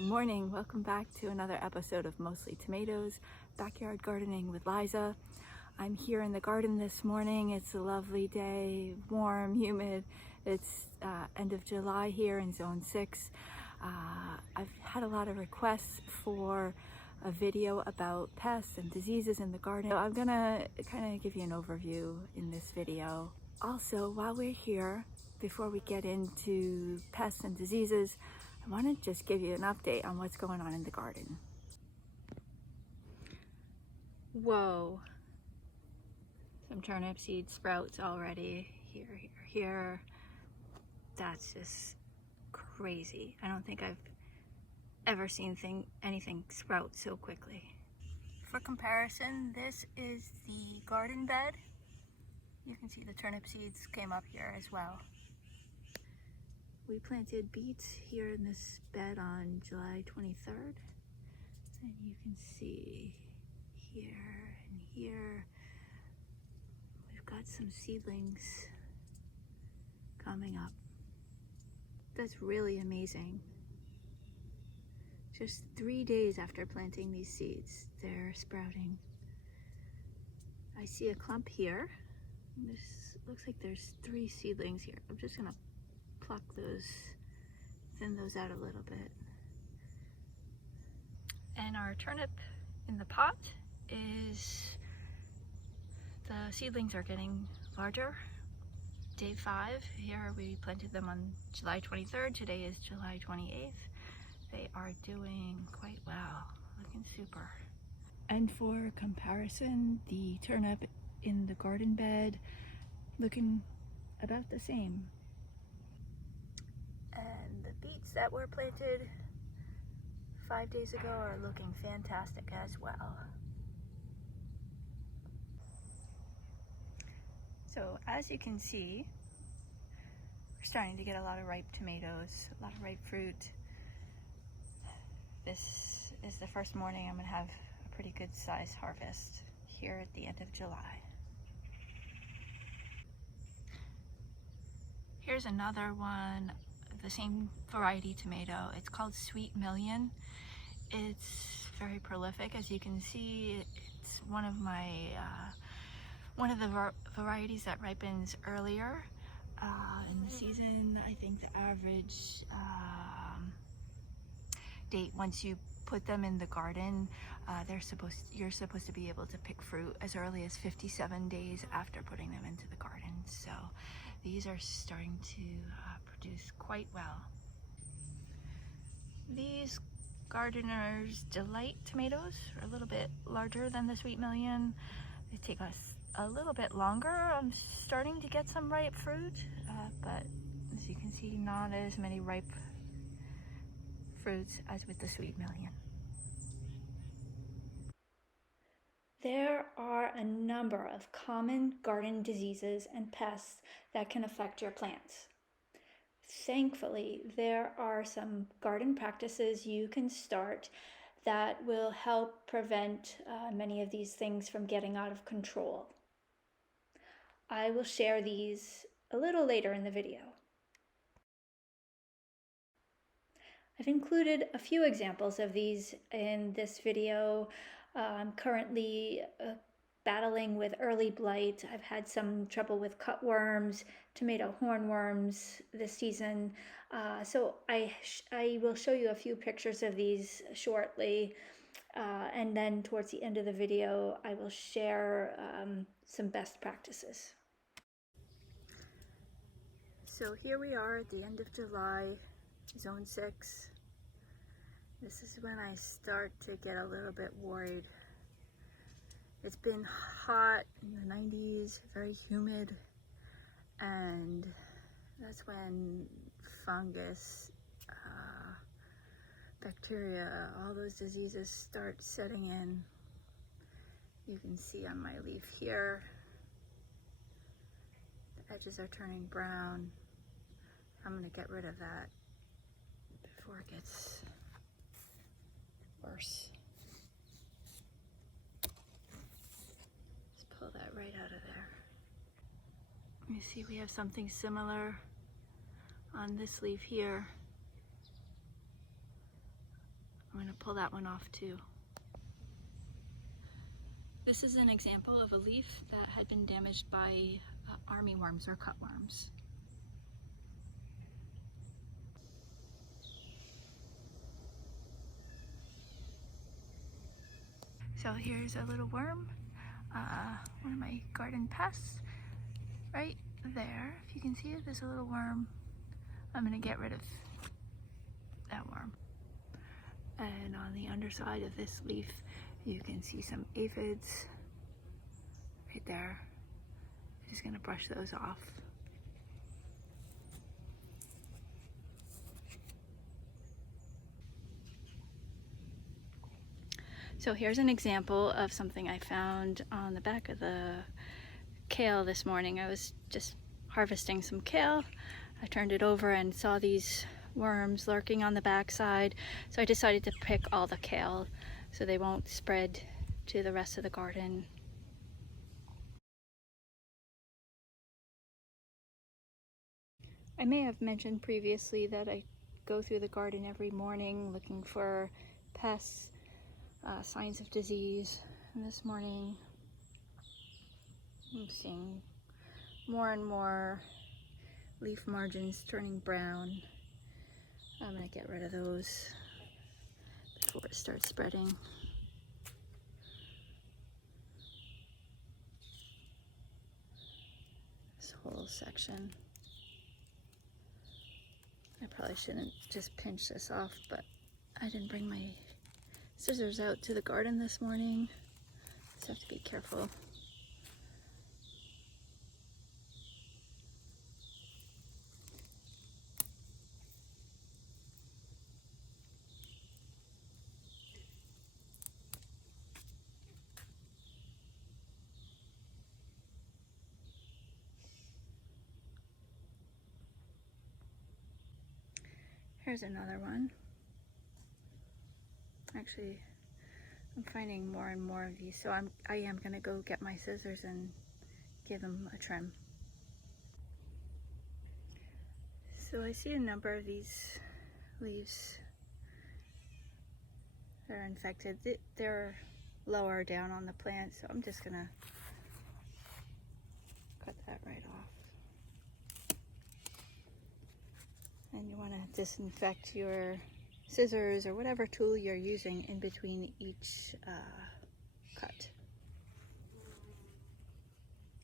Good morning, welcome back to another episode of Mostly Tomatoes, Backyard Gardening with Liza. I'm here in the garden this morning. It's a lovely day, warm, humid. It's end of July here in Zone 6. I've had a lot of requests for a video about pests and diseases in the garden. So I'm gonna kind of give you an overview in this video. Also, while we're here, before we get into pests and diseases, I want to just give you an update on what's going on in the garden. Whoa! Some turnip seed sprouts already. Here. That's just crazy. I don't think I've ever seen anything sprout so quickly. For comparison, this is the garden bed. You can see the turnip seeds came up here as well. We planted beets here in this bed on July 23rd. And you can see here and here, we've got some seedlings coming up. That's really amazing. Just 3 days after planting these seeds, they're sprouting. I see a clump here. This looks like there's 3 seedlings here. I'm just gonna pluck those, thin those out a little bit. And our turnip in the pot is, the seedlings are getting larger. Day 5, here we planted them on July 23rd. Today is July 28th. They are doing quite well, looking super. And for comparison, the turnip in the garden bed looking about the same. And the beets that were planted 5 days ago are looking fantastic as well. So as you can see, we're starting to get a lot of ripe tomatoes, a lot of ripe fruit. This is the first morning I'm gonna have a pretty good size harvest here at the end of July. Here's another one, the same variety tomato. It's called Sweet Million. It's very prolific, as you can see. It's one of the varieties that ripens earlier in the season. I think the average date, once you put them in the garden, you're supposed to be able to pick fruit as early as 57 days after putting them into the garden. So these are starting to produce quite well. These Gardener's Delight tomatoes are a little bit larger than the Sweet Million. They take us a little bit longer. I'm starting to get some ripe fruit, but as you can see, not as many ripe fruits as with the Sweet Million. There are a number of common garden diseases and pests that can affect your plants. Thankfully, there are some garden practices you can start that will help prevent many of these things from getting out of control. I will share these a little later in the video. I've included a few examples of these in this video. I'm currently battling with early blight. I've had some trouble with cutworms, tomato hornworms this season. So I will show you a few pictures of these shortly. And then towards the end of the video, I will share some best practices. So here we are at the end of July, Zone 6. This is when I start to get a little bit worried. It's been hot in the 90s, very humid, and that's when fungus, bacteria, all those diseases start setting in. You can see on my leaf here, the edges are turning brown. I'm gonna get rid of that before it gets worse. Just pull that right out of there. You see we have something similar on this leaf here. I'm gonna pull that one off too. This is an example of a leaf that had been damaged by armyworms or cutworms. So here's a little worm, one of my garden pests, right there. If you can see it, there's a little worm. I'm gonna get rid of that worm. And on the underside of this leaf, you can see some aphids right there. I'm just gonna brush those off. So here's an example of something I found on the back of the kale this morning. I was just harvesting some kale. I turned it over and saw these worms lurking on the backside. So I decided to pick all the kale so they won't spread to the rest of the garden. I may have mentioned previously that I go through the garden every morning looking for pests, signs of disease. And this morning I'm seeing more and more leaf margins turning brown. I'm gonna get rid of those before it starts spreading. This whole section. I probably shouldn't just pinch this off, but I didn't bring my scissors out to the garden this morning. Just have to be careful. Here's another one. Actually, I'm finding more and more of these, so I am gonna go get my scissors and give them a trim. So I see a number of these leaves that are infected. They're lower down on the plant, so I'm just gonna cut that right off. And you want to disinfect your scissors or whatever tool you're using in between each cut.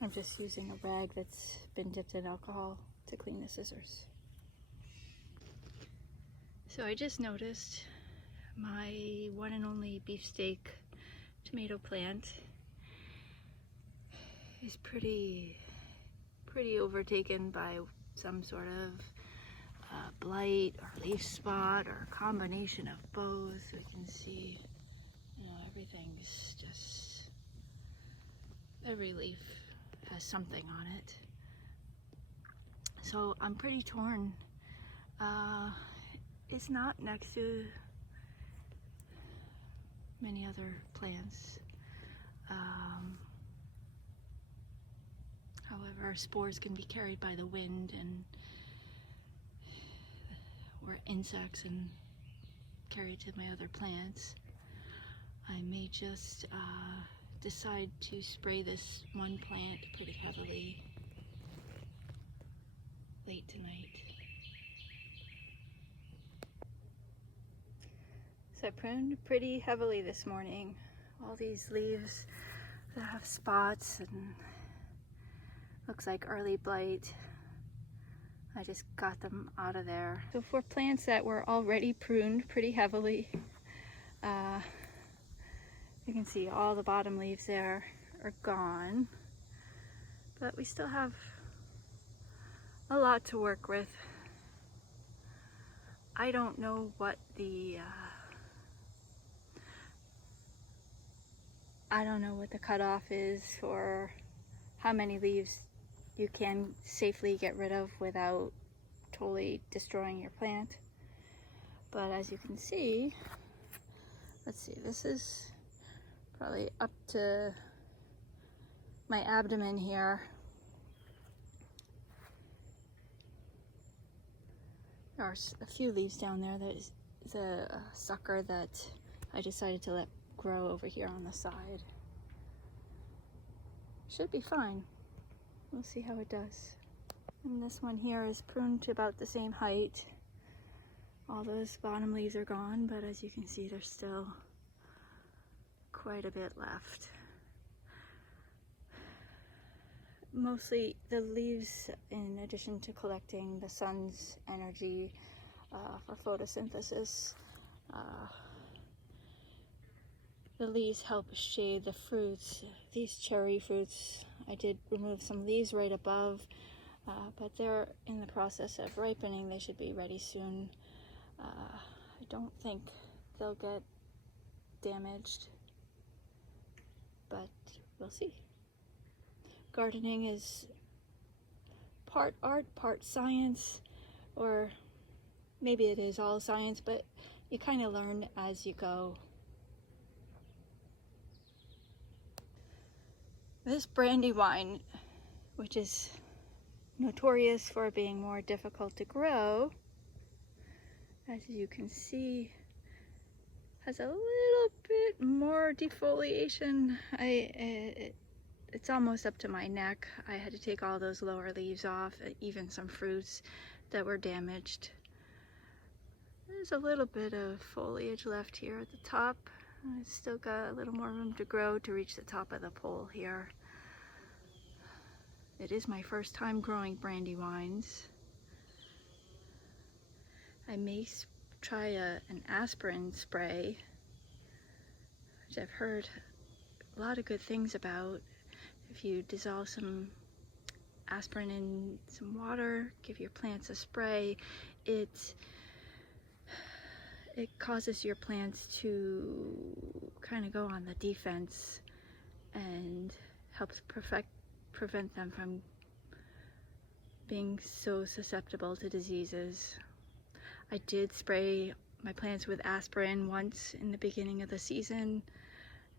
I'm just using a rag that's been dipped in alcohol to clean the scissors. So I just noticed my one and only beefsteak tomato plant is pretty overtaken by some sort of blight or leaf spot or a combination of both. We can see, you know, everything's just, every leaf has something on it. So I'm pretty torn. It's not next to many other plants. However, spores can be carried by the wind and or insects and carry it to my other plants. I may just decide to spray this one plant pretty heavily late tonight. So I pruned pretty heavily this morning. All these leaves that have spots and looks like early blight. I just got them out of there. So for plants that were already pruned pretty heavily, you can see all the bottom leaves there are gone, but we still have a lot to work with. I don't know what the cutoff is for how many leaves you can safely get rid of without totally destroying your plant. But as you can see, let's see, this is probably up to my abdomen here. There are a few leaves down there that the sucker that I decided to let grow over here on the side. Should be fine. We'll see how it does. And this one here is pruned to about the same height. All those bottom leaves are gone, but as you can see, there's still quite a bit left. Mostly the leaves, in addition to collecting the sun's energy for photosynthesis, the leaves help shade the fruits. These cherry fruits, I did remove some leaves right above, but they're in the process of ripening. They should be ready soon. I don't think they'll get damaged, but we'll see. Gardening is part art, part science, or maybe it is all science, but you kind of learn as you go. This Brandywine, which is notorious for being more difficult to grow, as you can see, has a little bit more defoliation. It's almost up to my neck. I had to take all those lower leaves off, even some fruits that were damaged. There's a little bit of foliage left here at the top. It's still got a little more room to grow to reach the top of the pole here. It is my first time growing brandywines. I may try an aspirin spray, which I've heard a lot of good things about. If you dissolve some aspirin in some water, give your plants a spray, it causes your plants to kind of go on the defense and helps prevent them from being so susceptible to diseases. I did spray my plants with aspirin once in the beginning of the season,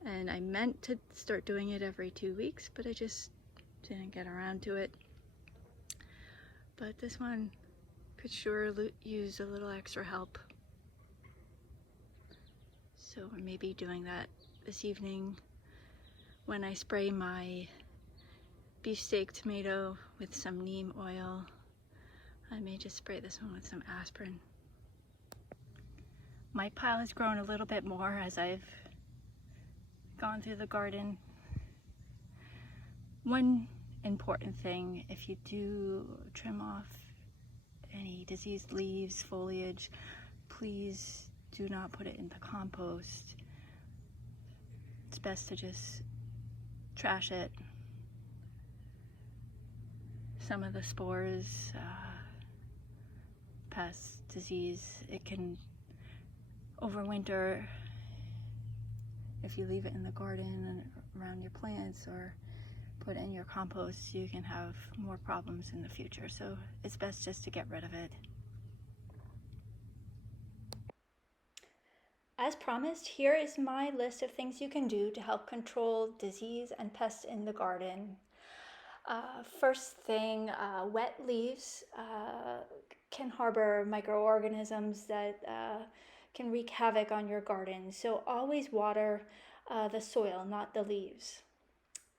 and I meant to start doing it every 2 weeks, but I just didn't get around to it. But this one could sure use a little extra help. So I may be doing that this evening when I spray my beefsteak tomato with some neem oil. I may just spray this one with some aspirin. My pile has grown a little bit more as I've gone through the garden. One important thing, if you do trim off any diseased leaves, foliage, please do not put it in the compost. It's best to just trash it. Some of the spores, pest disease, it can overwinter if you leave it in the garden and around your plants or put it in your compost. You can have more problems in the future, so it's best just to get rid of it. As promised, here is my list of things you can do to help control disease and pests in the garden. First thing, wet leaves can harbor microorganisms that can wreak havoc on your garden. So always water the soil, not the leaves.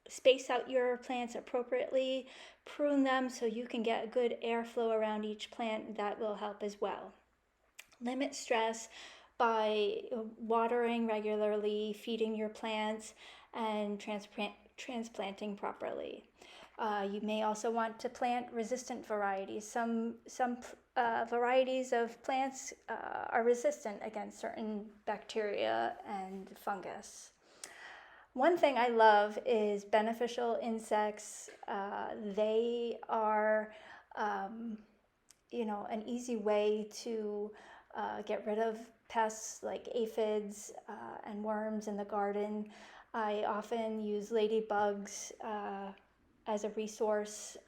Space out your plants appropriately, prune them so you can get good airflow around each plant. That will help as well. Limit stress by watering regularly, feeding your plants, and transplanting properly. You may also want to plant resistant varieties. Some varieties of plants are resistant against certain bacteria and fungus. One thing I love is beneficial insects. They are, an easy way to get rid of pests like aphids and worms in the garden. I often use ladybugs as a resource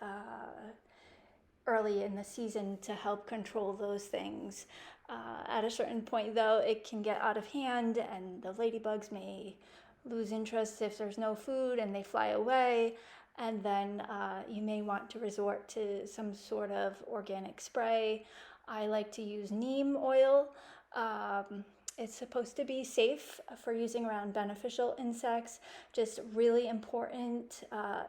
early in the season to help control those things. At a certain point though, it can get out of hand and the ladybugs may lose interest if there's no food and they fly away, and then you may want to resort to some sort of organic spray. I like to use neem oil It's supposed to be safe for using around beneficial insects, just really important.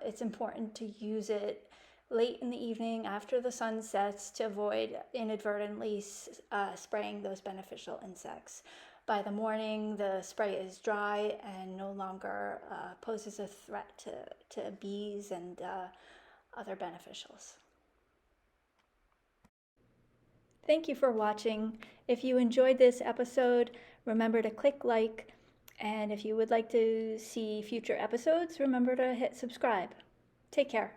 It's important to use it late in the evening after the sun sets to avoid inadvertently spraying those beneficial insects. By the morning, the spray is dry and no longer poses a threat to bees and other beneficials. Thank you for watching. If you enjoyed this episode, remember to click like, and if you would like to see future episodes, remember to hit subscribe. Take care.